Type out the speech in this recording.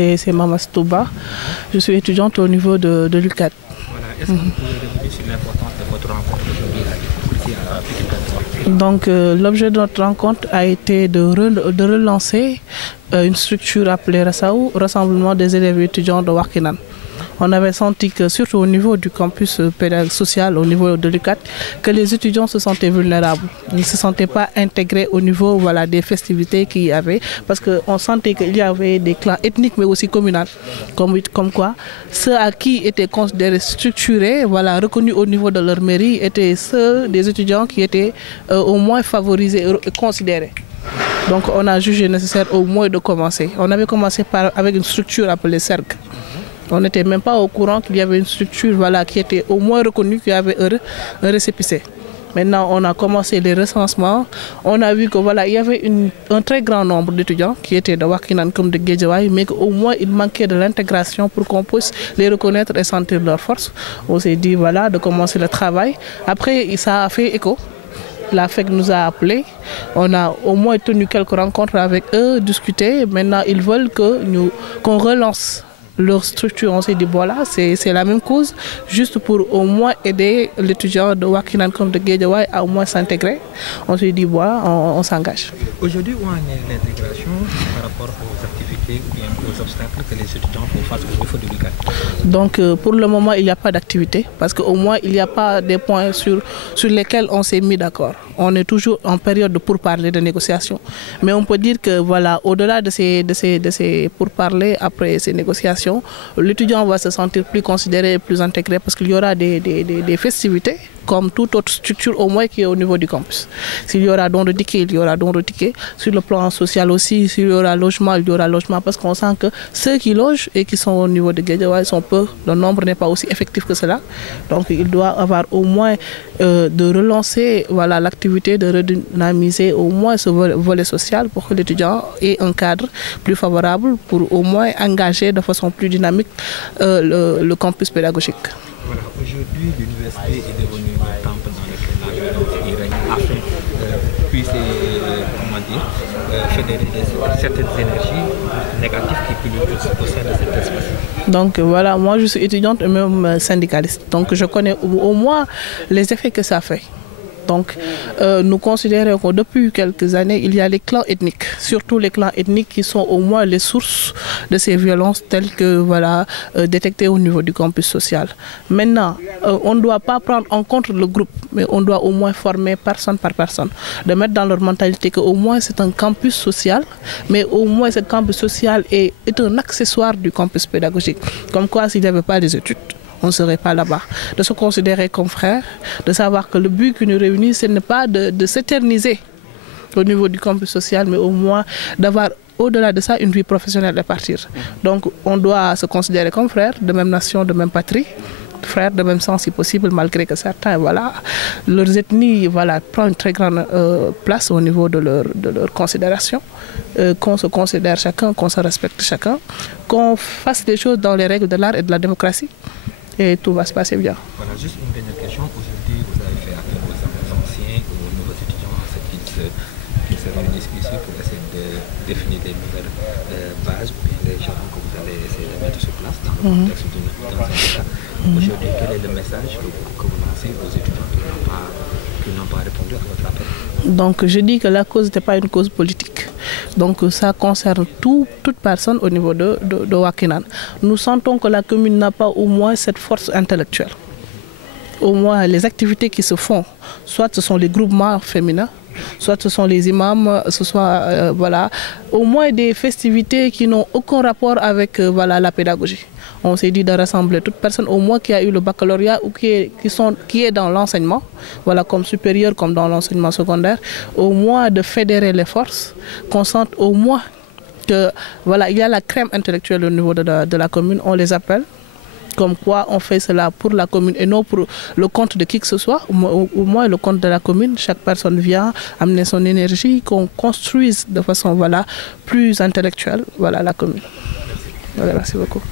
C'est Mamas Touba. Je suis étudiante au niveau de l'UCAD. Voilà. Est-ce que vous pouvez revenir sur l'importance de votre rencontre aujourd'hui ici à Pikine? Donc, l'objet de notre rencontre a été de relancer une structure appelée Rassaou, Rassemblement des élèves et étudiants de Wakinan. On avait senti que, surtout au niveau du campus social, au niveau de l'UCAD, que les étudiants se sentaient vulnérables. Ils ne se sentaient pas intégrés au niveau des festivités qu'il y avait, parce qu'on sentait qu'il y avait des clans ethniques, mais aussi communaux. Comme quoi, ceux à qui étaient considérés structurés, reconnus au niveau de leur mairie, étaient ceux des étudiants qui étaient au moins favorisés et considérés. Donc on a jugé nécessaire au moins de commencer. On avait commencé avec une structure appelée CERG. On n'était même pas au courant qu'il y avait une structure qui était au moins reconnue, qu'il y avait un récépissé. Maintenant, on a commencé les recensements. On a vu qu'il y avait un très grand nombre d'étudiants qui étaient de Wakinan comme de Guédiawaye, mais qu'au moins il manquait de l'intégration pour qu'on puisse les reconnaître et sentir leur force. On s'est dit de commencer le travail. Après, ça a fait écho. La FEC nous a appelés. On a au moins tenu quelques rencontres avec eux, discuté. Maintenant, ils veulent qu'on relance leur structure. On s'est dit c'est la même cause, juste pour au moins aider l'étudiant de Wakinan comme de Guédiawaye à au moins s'intégrer. On s'est dit on s'engage. Aujourd'hui, où en est l'intégration par rapport aux activités ou bien aux obstacles que les étudiants font face au niveau de l'UCAD? Donc pour le moment, il n'y a pas d'activité, parce qu'au moins il n'y a pas des points sur lesquels on s'est mis d'accord. On est toujours en période de pourparlers, de négociations. Mais on peut dire que au-delà de ces pourparlers, après ces négociations, l'étudiant va se sentir plus considéré et plus intégré, parce qu'il y aura des festivités, comme toute autre structure au moins qui est au niveau du campus. S'il y aura don de tickets, il y aura don de tickets. Sur le plan social aussi, s'il y aura logement, il y aura logement, parce qu'on sent que ceux qui logent et qui sont au niveau de Guédiawaye sont peu, le nombre n'est pas aussi effectif que cela. Donc il doit avoir au moins de relancer l'activité, de redynamiser au moins ce volet social pour que l'étudiant ait un cadre plus favorable pour au moins engager de façon plus dynamique le campus pédagogique. Voilà, aujourd'hui, l'université est devenue un temple dans lequel la violence règne afin puisse fédérer certaines énergies négatives qui pullulent au sein de cet espace. Donc moi je suis étudiante et même syndicaliste, donc je connais au moins les effets que ça fait. Donc nous considérons que depuis quelques années, il y a les clans ethniques, surtout les clans ethniques qui sont au moins les sources de ces violences telles que détectées au niveau du campus social. Maintenant, on ne doit pas prendre en compte le groupe, mais on doit au moins former personne par personne, de mettre dans leur mentalité qu'au moins c'est un campus social, mais au moins ce campus social est un accessoire du campus pédagogique. Comme quoi, s'il n'y avait pas des études, on ne serait pas là-bas. De se considérer comme frère, de savoir que le but qui nous réunit, ce n'est pas de s'éterniser au niveau du campus social, mais au moins d'avoir au-delà de ça une vie professionnelle à partir. Donc on doit se considérer comme frères, de même nation, de même patrie, frères de même sang si possible, malgré que certains, leurs ethnies prennent une très grande place au niveau de leur considération, qu'on se considère chacun, qu'on se respecte chacun, qu'on fasse des choses dans les règles de l'art et de la démocratie. Et tout va se passer bien. Voilà, juste une dernière question. Aujourd'hui, vous avez fait appel aux anciens, aux nouveaux étudiants qui se réunissent ici pour essayer de définir des nouvelles bases ou bien les jalons que vous allez essayer de mettre sur place dans le contexte d'un syndicat. Aujourd'hui, quel est le message que vous lancez aux étudiants qui n'ont pas répondu à votre appel? Donc je dis que la cause n'est pas une cause politique. Donc ça concerne toute personne au niveau de Wakinan. Nous sentons que la commune n'a pas au moins cette force intellectuelle. Au moins les activités qui se font, soit ce sont les groupements féminins, soit ce sont les imams, ce soit au moins des festivités qui n'ont aucun rapport avec la pédagogie. On s'est dit de rassembler toute personne au moins qui a eu le baccalauréat ou qui est dans l'enseignement, comme supérieur comme dans l'enseignement secondaire, au moins de fédérer les forces, qu'on sente au moins que il y a la crème intellectuelle au niveau de la commune, on les appelle. Comme quoi on fait cela pour la commune et non pour le compte de qui que ce soit, au moins le compte de la commune. Chaque personne vient amener son énergie, qu'on construise de façon plus intellectuelle la commune. Merci beaucoup.